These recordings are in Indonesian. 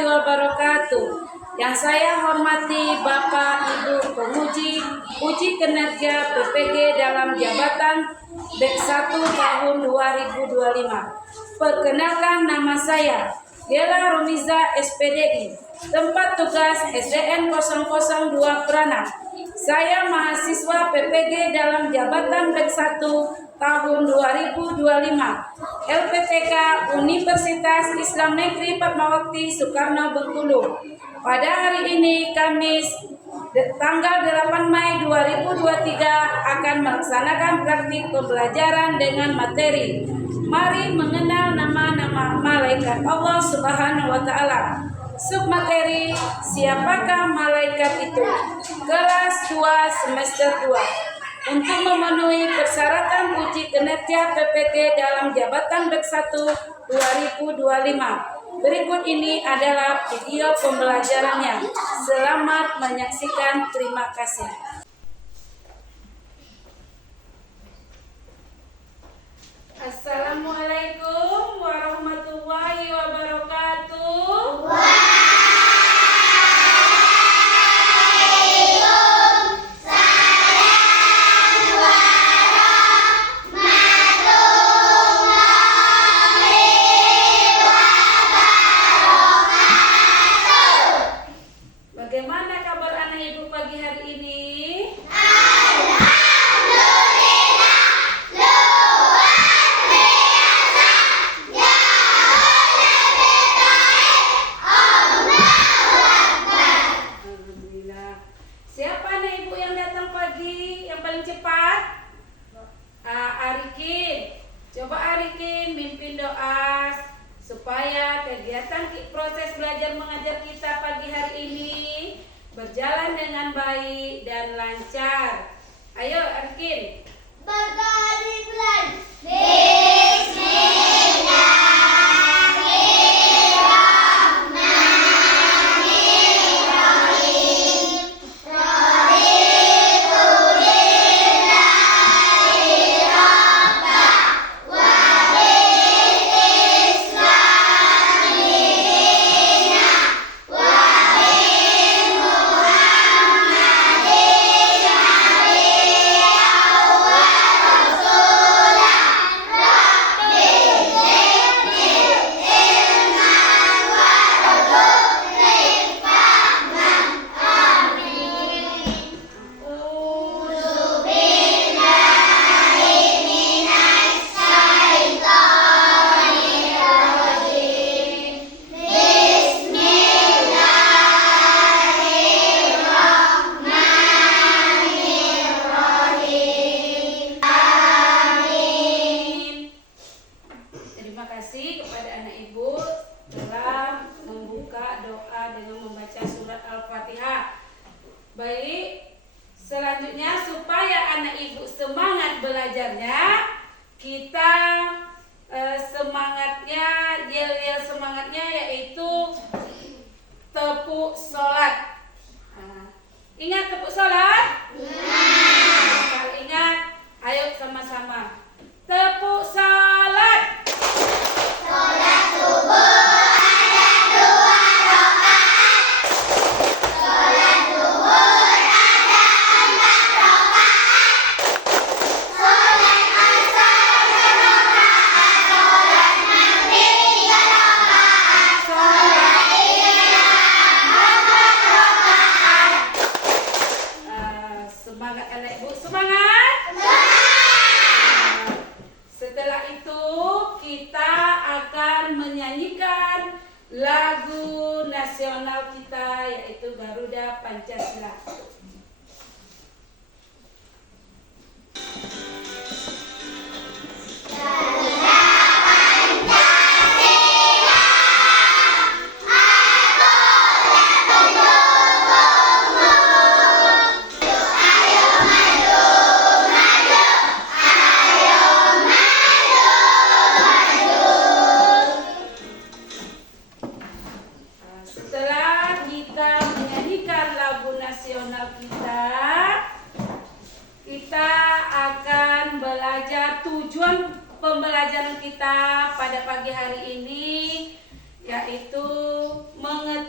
warahmatullahi wabarakatuh. Yang saya hormati Bapak Ibu penguji uji kinerja PPG dalam jabatan BEK 1 tahun 2025. Perkenalkan, nama saya Dela Romiza SPDI, tempat tugas SDN 002 Prana. Saya mahasiswa PPG dalam jabatan BEK 1 tahun 2025, LPTK Universitas Islam Negeri Fatmawati Soekarno Bengkulu. Pada hari ini, Kamis, tanggal 8 Mei 2023, akan melaksanakan praktik pembelajaran dengan materi Mari Mengenal Nama-Nama Malaikat Allah Subhanahu wa Ta'ala. Submateri, siapakah malaikat itu? Kelas 2 semester 2. Untuk memenuhi persyaratan uji kinerja PPG dalam jabatan BEK 1 2025. Berikut ini adalah video pembelajarannya. Selamat menyaksikan. Terima kasih. Assalamualaikum warahmatullahi wabarakatuh. Bagaimana kabar anak ibu pagi hari ini? Alhamdulillah. Siapa anak ibu yang datang pagi yang paling cepat? Arikin. Coba Arikin mimpin doa supaya kegiatan proses belajar mengajar kita pagi hari ini berjalan dengan baik dan lancar. Ayo Arikin. Berkali bulan. Terima kasih kepada anak ibu telah membuka doa dengan membaca surat Al-Fatihah. Baik, selanjutnya supaya anak ibu semangat belajarnya, kita semangatnya, yel-yel semangatnya yaitu tepuk sholat. Ingat tepuk sholat? Kalau ingat, ayo sama-sama tepuk sholat. Sholat subuh ada 2 rakaat. Sholat zuhur ada 4 rakaat. Sholat asar 2 rakaat. Sholat maghrib 3 rakaat. Sholat isya 4 rakaat. Semangat anak ibu, semangat. Setelah itu kita akan menyanyikan lagu nasional kita, yaitu Garuda Pancasila. Setelah kita menyanyikan lagu nasional kita akan belajar tujuan pembelajaran kita pada pagi hari ini, yaitu mengetahui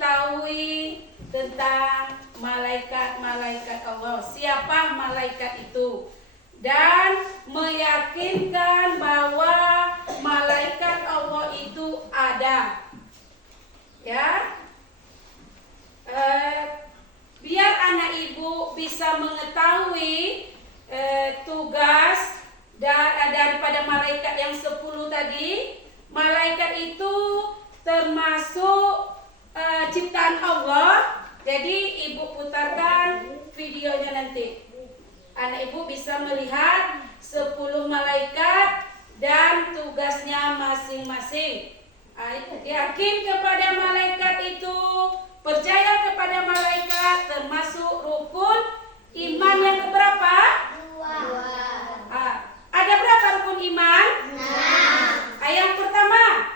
yakinkan bahwa malaikat Allah itu ada. Ya. Biar anak ibu bisa mengetahui tugas daripada malaikat yang 10 tadi. Malaikat itu termasuk ciptaan Allah. Jadi ibu putarkan videonya nanti. Anak ibu bisa melihat 10 malaikat dan tugasnya masing-masing. Yakin kepada malaikat itu, percaya kepada malaikat termasuk rukun iman yang keberapa? 2. Ada berapa rukun iman? 6. Yang pertama,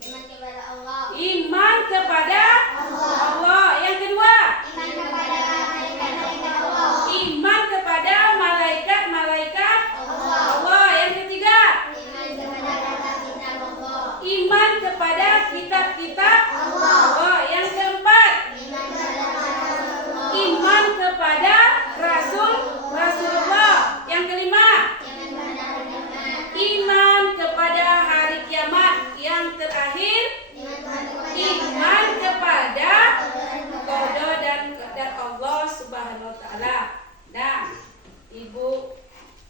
Iman kepada Allah. iman kepada Allah. Yang kedua, Iman kepada malaikat-malaikat Allah. iman kepada malaikat-malaikat Allah. Yang ketiga, Iman kepada kitab-kitab Allah. iman kepada kitab-kitab Allah. Yang keempat, Iman kepada Rasulullah. iman kepada Rasulullah. Yang kelima, Iman kepada hari kiamat. iman kepada hari kiamat. Yang terakhir, iman kepada qada dan qadar Allah Subhanahu wa taala. Nah, ibu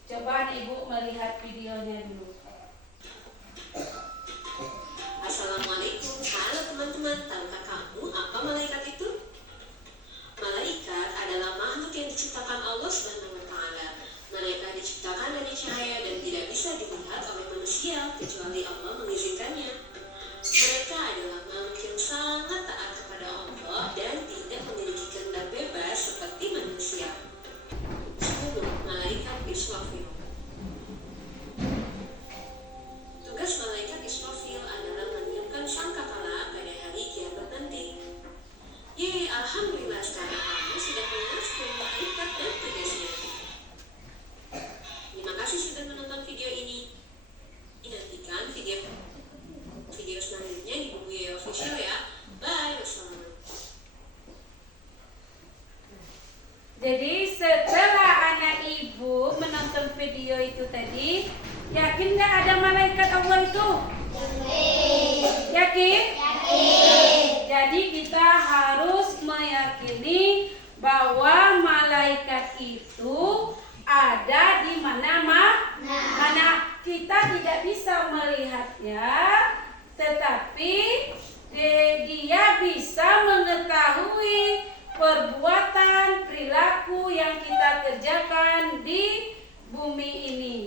coba ibu melihat videonya dulu. Assalamualaikum. Halo teman-teman, tahukah kamu apa malaikat itu? Malaikat adalah makhluk yang diciptakan Allah Subhanahu wa taala. Mereka diciptakan dari cahaya dan tidak bisa dilihat oleh manusia kecuali Allah mengizinkannya. Mereka adalah makhluk yang sangat taat kepada Allah dan tidak memiliki kehendak bebas seperti manusia. 10. Malaikat Israfil. Tugas malaikat Israfil adalah meniupkan sangkakala pada hari kiamat nanti. Yeay, alhamdulillah sekarang kamu sudah mengenal 10 malaikat dan tugasnya. Terima kasih sudah menonton video ini. Nantikan video selanjutnya di Bubu Yaya Official ya. Bye, wassalamualaikum. Jadi setelah anak ibu menonton video itu tadi, yakin nggak ada malaikat Allah itu? Yakin? Jadi kita harus meyakini bahwa malaikat itu ada di mana kita tidak bisa melihatnya, tetapi dia bisa mengetahui perbuatan, perilaku yang kita kerjakan di bumi ini.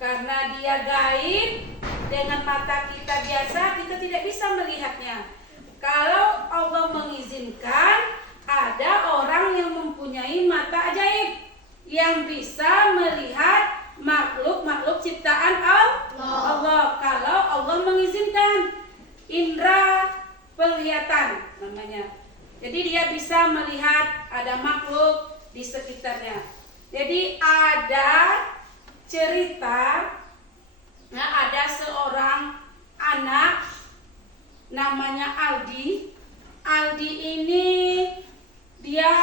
Karena dia gaib, dengan mata kita biasa kita tidak bisa melihatnya. Kalau Allah mengizinkan, ada orang yang mempunyai mata ajaib yang bisa melihat makhluk-makhluk ciptaan Allah. Kalau Allah mengizinkan, indra penglihatan namanya. Jadi dia bisa melihat ada makhluk di sekitarnya. Jadi ada cerita, ada seorang anak namanya Aldi. Aldi ini dia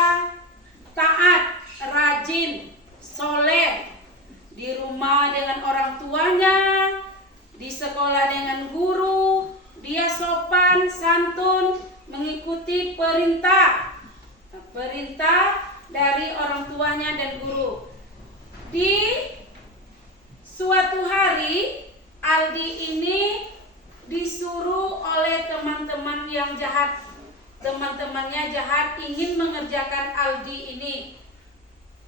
taat, rajin, soleh, di rumah dengan orang tuanya, di sekolah dengan guru, dia sopan, santun, mengikuti perintah dari orang tuanya dan guru. Di suatu hari Aldi ini disuruh oleh teman-teman yang jahat. Teman-temannya jahat ingin mengerjakan Aldi ini.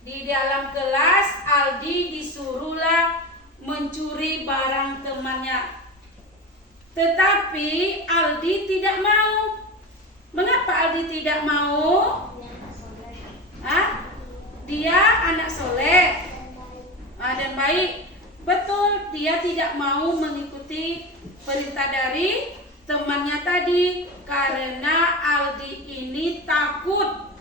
Di dalam kelas Aldi disuruhlah mencuri barang temannya. Tetapi Aldi tidak mau. Mengapa Aldi tidak mau? Dia anak soleh dan baik. Betul, dia tidak mau mengikuti perintah dari temannya tadi karena Aldi ini takut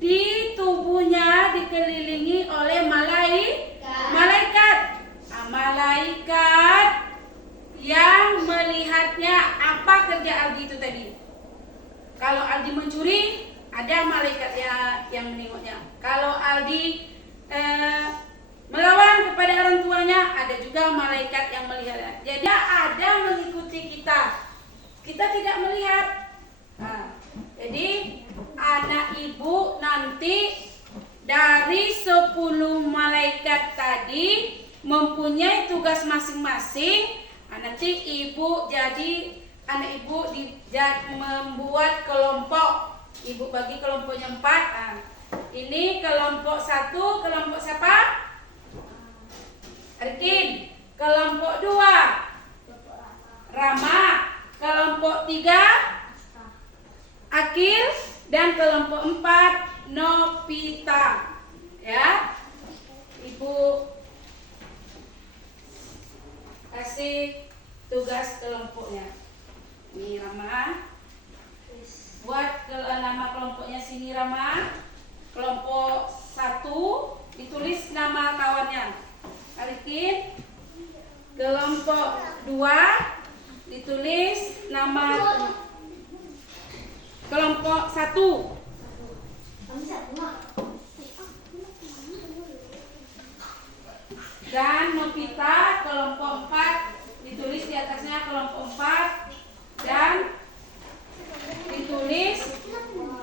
di tubuhnya dikelilingi oleh malaikat. Malaikat yang melihatnya. Apa kerja Aldi itu tadi? Kalau Aldi mencuri, ada malaikat yang menengoknya. Kalau Aldi melawan kepada orang tuanya, ada juga malaikat yang melihat. Jadi ada mengikuti kita. Kita tidak melihat. Nah, jadi anak ibu nanti dari 10 malaikat tadi mempunyai tugas masing-masing. Nanti anak ibu membuat kelompok. Ibu bagi kelompoknya 4. Nah, ini kelompok 1, kelompok siapa? Arkin. Kelompok 2 Rama. Kelompok 3 Akil. Dan kelompok 4 Novita. Ya, Ibu kasih tugas kelompoknya. Ini Rama. Buat nama kelompoknya sini Rama. Kelompok 1 ditulis nama kawannya. Arifin. Kelompok 2 ditulis nama kelompok 1. Dan Novita kelompok 4 ditulis di atasnya kelompok 4 dan ditulis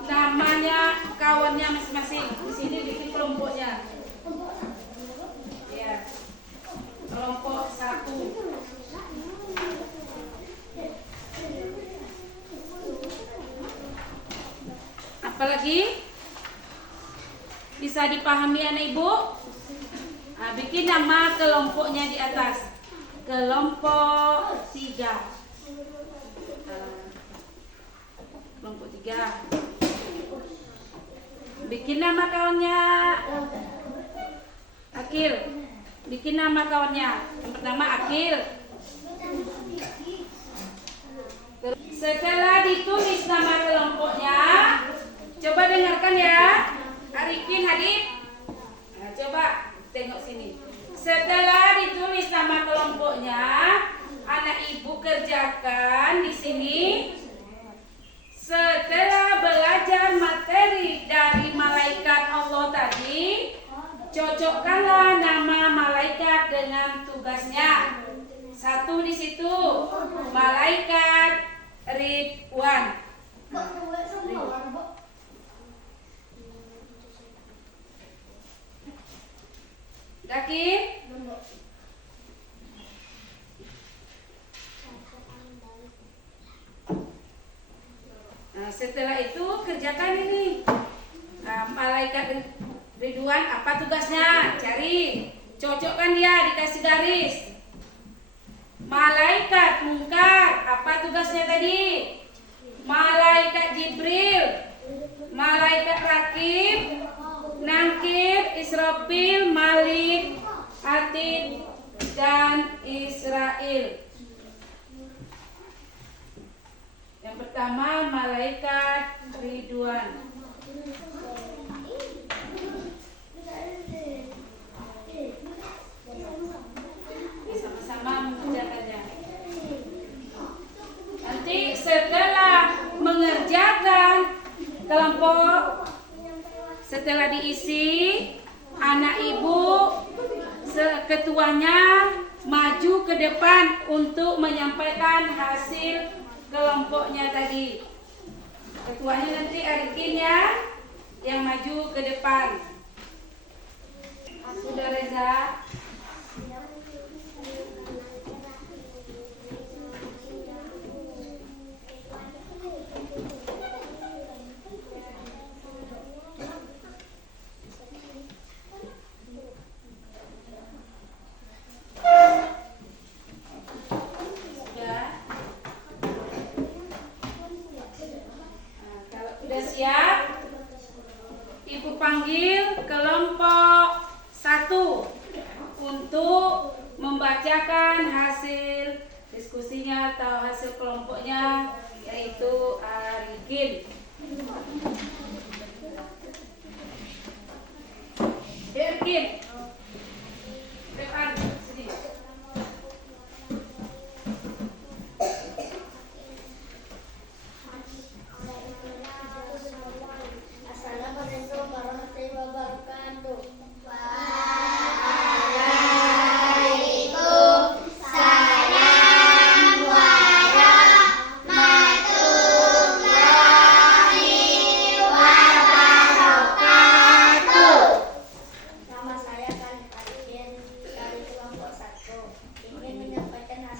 namanya kawannya masing-masing. Di sini bikin kelompoknya. Ya. Kelompok 1. Apalagi bisa dipahami anak ibu? Nah, bikin nama kelompoknya di atas. Kelompok 3. Kelompok 3. Bikin nama kawannya. Akil. Bikin nama kawannya. Yang pertama Akil. Setelah ditulis nama kelompoknya, coba dengarkan ya. Arifin, Hadid. Nah, coba tengok sini. Setelah ditulis nama kelompoknya, anak ibu kerjakan di sini. Setelah belajar materi dari malaikat Allah tadi, cocokkanlah nama malaikat dengan tugasnya. 1 di situ, malaikat Ridwan. Daki? Nah, setelah itu kerjakan ini. Nah, malaikat Ridwan apa tugasnya? Cari, cocokkan dia, dikasih garis. Malaikat Munkar apa tugasnya tadi? Malaikat Jibril, malaikat Rakib, Nangkir, Israfil, Malik, Atid, dan Israel. Yang pertama malaikat Ridwan. Sama-sama mengerjakannya. Nanti setelah mengerjakan kelompok, setelah diisi, anak ibu ketuanya maju ke depan untuk menyampaikan hasil kelompoknya tadi. Ketuanya nanti Arifin ya, yang maju ke depan. Sudah Reza? Siap? Ibu panggil kelompok 1 untuk membacakan hasil diskusinya atau hasil kelompoknya, yaitu Arifin. Arifin, depan sini. Assalamualaikum warahmatullahi wabarakatuh.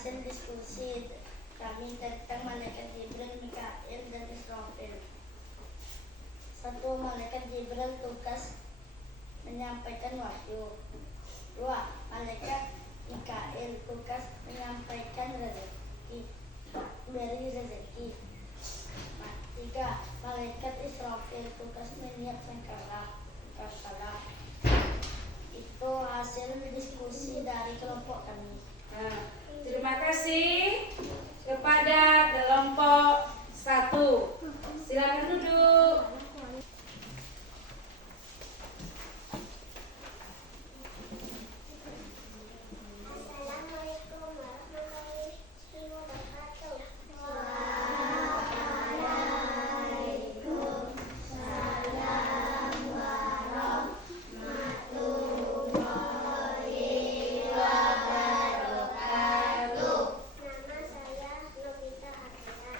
hasil diskusi kami tentang malaikat Jibril, Mikail, dan Israfil. 1. Malaikat Jibril tugas menyampaikan wahyu. 2. Malaikat Mikail tugas menyampaikan rezeki, beri rezeki. 3. Malaikat Israfil tugas menyiap sangkala. Itu hasil diskusi dari kelompok kami. Nah, terima kasih kepada kelompok 1. Silakan duduk. Assalamualaikum warahmatullahi wabarakatuh. Nama saya Novita Athena.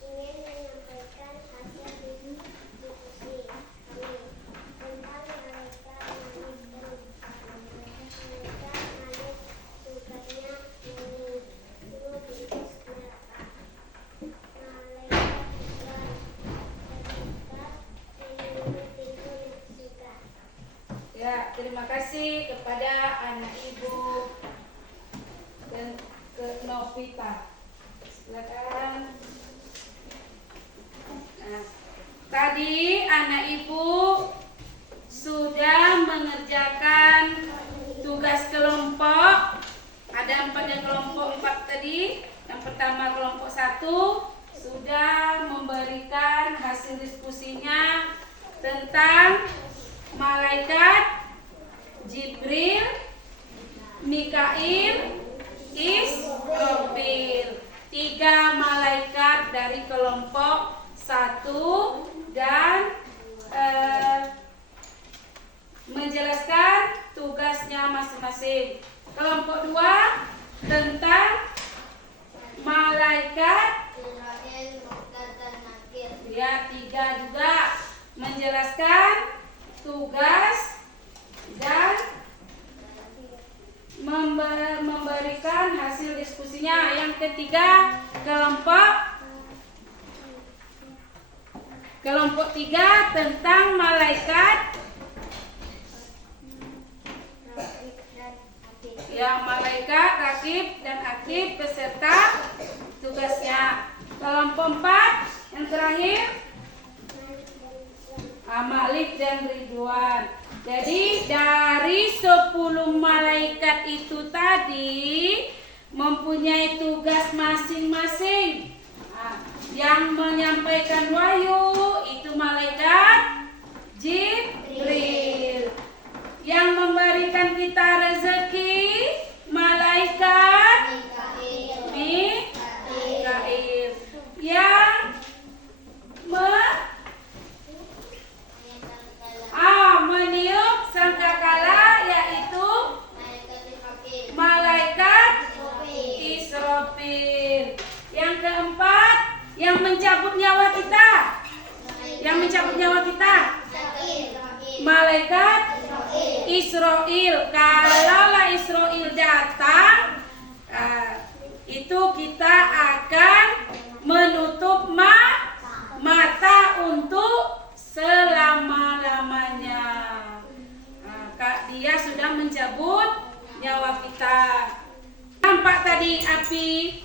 Ingin menyampaikan hasil diskusi kami tentang malaikat Malik dan malaikat Malik tugasnya menunggu pintu neraka. Malaikat menunggu pintu surga. Ya, terima kasih kepada anak ibu dan ke Novita. Silakan. Nah, tadi anak ibu sudah mengerjakan tugas kelompok. Ada 4 yang kelompok 4 tadi. Yang pertama kelompok 1 sudah memberikan hasil diskusinya tentang malaikat Jibril, Mikail, Israfil. 3 malaikat dari kelompok 1 dan menjelaskan tugasnya masing-masing. Kelompok 2 tentang malaikat Israel, Muqtad, dan Nakir. ya 3 juga menjelaskan tugas dan memberikan hasil diskusinya. Yang ketiga kelompok 3 tentang malaikat Rakib dan Atid. ya malaikat Rakib dan Atid beserta tugasnya. Kelompok 4 yang terakhir Malik dan Ridwan. Jadi dari 10 malaikat itu tadi mempunyai tugas masing-masing. Nah, yang menyampaikan wahyu itu malaikat Jibril. Yang memberikan kita rezeki malaikat Mikail. Yang meniup sangkakala yaitu malaikat Israfil. Yang keempat yang mencabut nyawa kita. Malaikat Israel. Kalaulah Israel datang, itu kita akan menutup mata untuk selama-lamanya. Dia sudah mencabut nyawa kita. Nampak tadi api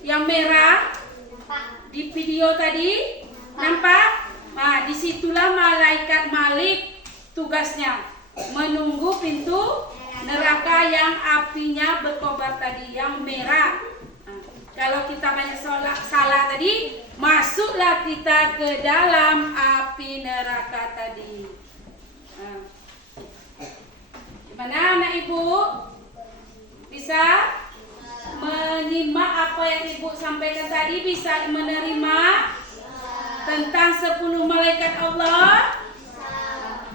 yang merah di video tadi? Nampak? Nah, disitulah malaikat Malik tugasnya menunggu pintu neraka yang apinya berkobar tadi, yang merah. Nah, kalau kita banyak salah tadi, masuklah kita ke dalam api neraka tadi. Nah, gimana anak ibu? Bisa menyimak apa yang ibu sampaikan tadi? Bisa menerima tentang 10 malaikat Allah?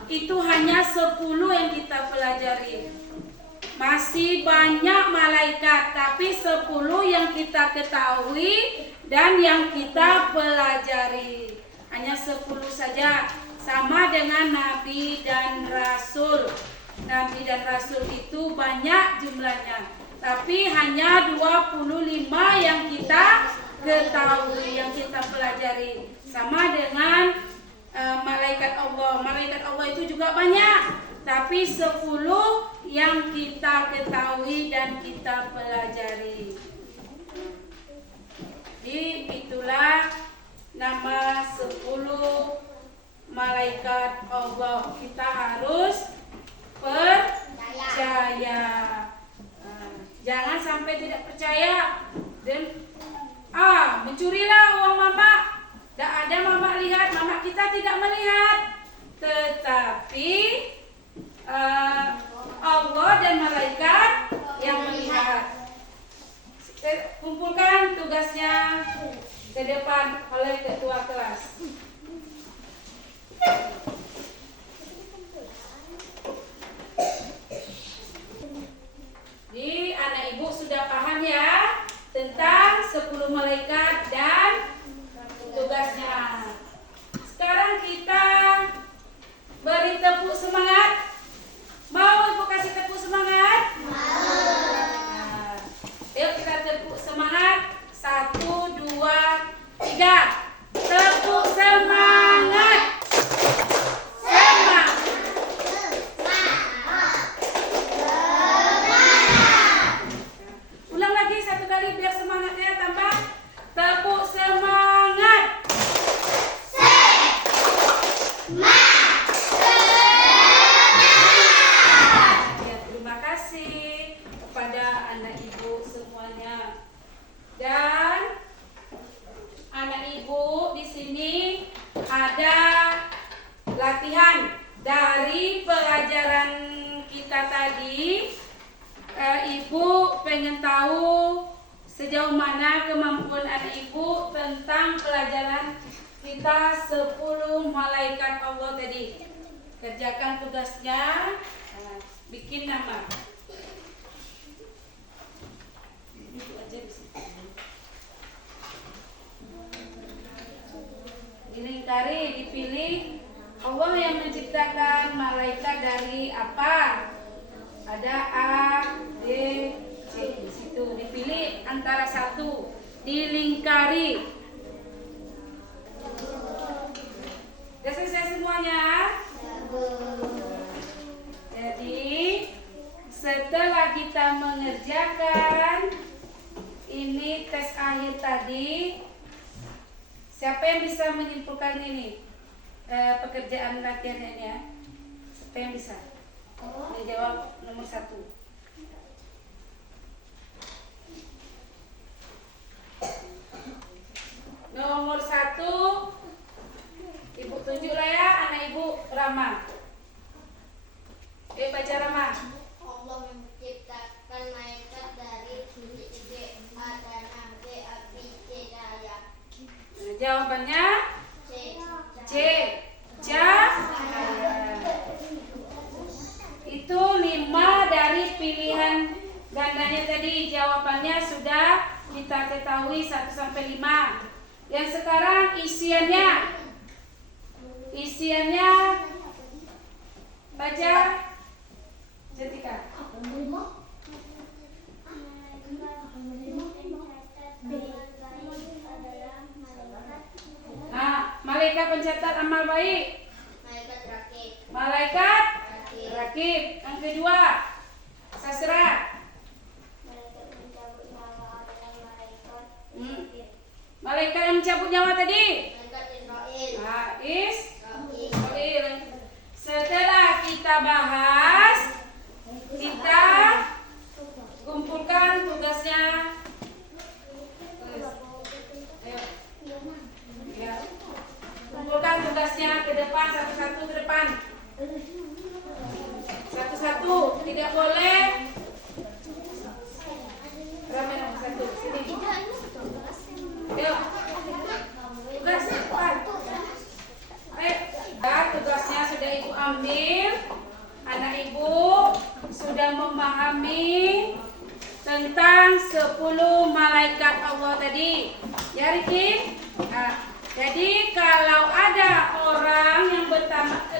Itu hanya 10 yang kita pelajari. Masih banyak malaikat, tapi 10 yang kita ketahui dan yang kita pelajari. Hanya 10 saja. Sama dengan Nabi dan Rasul. Nabi dan Rasul itu banyak jumlahnya. tapi hanya 25 yang kita ketahui, yang kita pelajari. Sama dengan malaikat Allah. Malaikat Allah itu juga banyak, tapi 10 yang kita ketahui dan kita pelajari. Jadi itulah nama 10 malaikat Allah. Kita harus percaya. Jangan sampai tidak percaya dan mencurilah uang mama. Tak ada mama lihat, mama kita tidak melihat. Tetapi Allah dan malaikat yang melihat. Kumpulkan tugasnya ke depan oleh ketua kelas. Jadi anak ibu sudah paham ya tentang 10 malaikat dan tugasnya. Sekarang kita beri tepuk semangat. Mau ibu kasih tepuk semangat? Nah, yuk kita tepuk semangat. 1, 2, 3. Tepuk semangat. Semangat. Ulang lagi 1 kali biar semangatnya tambah. Tepuk semangat. Ya, terima kasih kepada anak ibu semuanya. Dan anak ibu di sini ada latihan dari pelajaran kita tadi. Ibu pengen tahu sejauh mana kemampuan anak ibu tentang pelajaran kita 10 malaikat Allah tadi. Kerjakan tugasnya, bikin nama. Itu aja di situ. Dilingkari, dipilih Allah yang menciptakan malaikat dari apa? Ada A, B, C. Di situ dipilih antara 1, dilingkari. Sudah selesai semuanya? Jadi setelah kita mengerjakan ini tes akhir tadi, siapa yang bisa menyimpulkan ini pekerjaan latihan ini ya? Siapa yang bisa? Menjawab nomor 1. Nomor 1, ibu tunjuklah ya, anak ibu Rama. Baca Rama. Allah menciptakan malaikat dari titik A dan B, A, B, C, daya. Jawabannya C. Cahaya. Itu 5 dari pilihan gandanya tadi. Jawabannya sudah kita ketahui 1 sampai 5. Yang sekarang isiannya baca Jetika. Nah, malaikat pencatat amal baik. Malaikat rakib. Yang kedua, sastra. Malaikat yang mencabut nyawa tadi. Israil. Setelah kita bahas, kita kumpulkan tugasnya. Ayo. Ya. Kumpulkan tugasnya ke depan, satu-satu ke depan. Satu-satu, tidak boleh. Ramai nomor 1, sini. Ayo. Tugas depan. Ayo. Tugasnya sudah ibu ambil. Anak ibu sudah memahami tentang 10 malaikat Allah tadi. Ya Riki? Nah, jadi kalau ada orang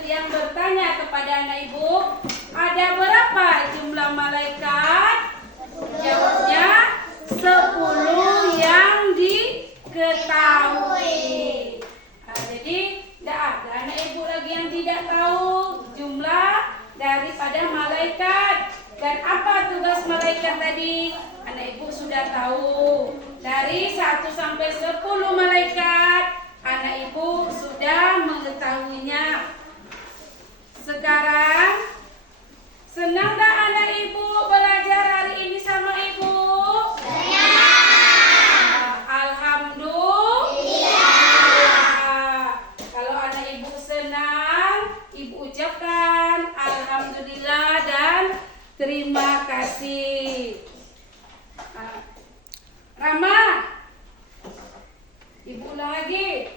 yang bertanya kepada anak ibu, ada berapa jumlah malaikat? Jawabnya 10 yang diketahui. Nah, jadi tidak ada anak ibu lagi yang tidak tahu jumlah daripada malaikat. Dan apa tugas malaikat tadi? Anak ibu sudah tahu. Dari 1 sampai 10 malaikat, anak ibu sudah mengetahuinya. Sekarang, senang tak anak ibu belajar hari ini sama ibu? Senang. Alhamdulillah. Kalau anak ibu senang, ibu ucapkan alhamdulillah dan terima kasih. Rama, ibu ulang lagi.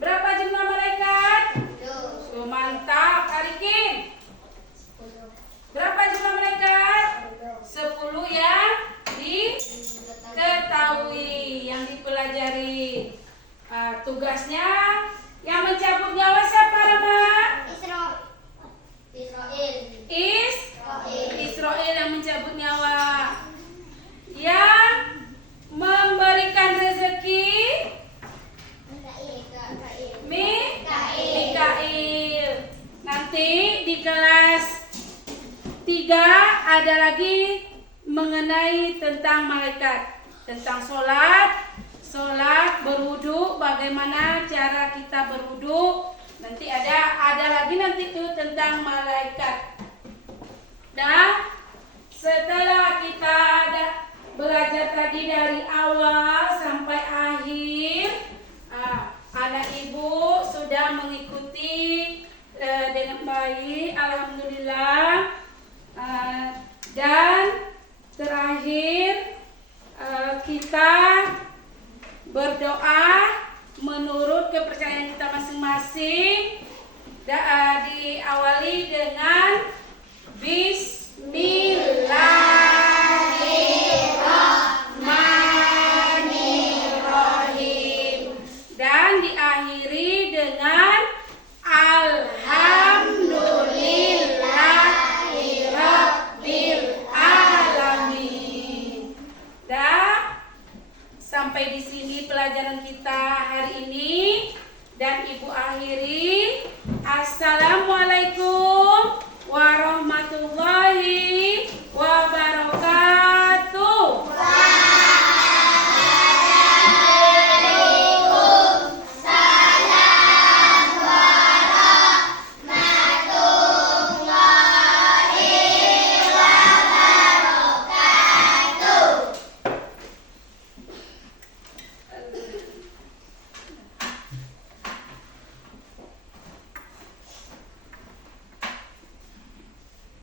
Berapa jumlah malaikat? Oh, mantap, Arikin. Berapa jumlah malaikat? 10 yang diketahui, yang dipelajari. Tugasnya yang mencabut nyawa siapa, Rama? Israel yang mencabut nyawa. Yang memberikan rezeki Mikail. Nanti di kelas 3 ada lagi mengenai tentang malaikat, tentang sholat, berwudu, bagaimana cara kita berwudu. Nanti ada lagi nanti tuh tentang malaikat. Nah, setelah kita belajar tadi dari awal sampai akhir, anak ibu sudah mengikuti dengan baik, alhamdulillah. Dan terakhir kita berdoa menurut kepercayaan kita masing-masing. Diawali dengan Bismillahirrahmanirrahim dan diakhiri dengan Alhamdulillahirabbil alamin. Dan sampai di sini pelajaran kita hari ini, dan ibu akhiri. Assalamualaikum warahmatullahi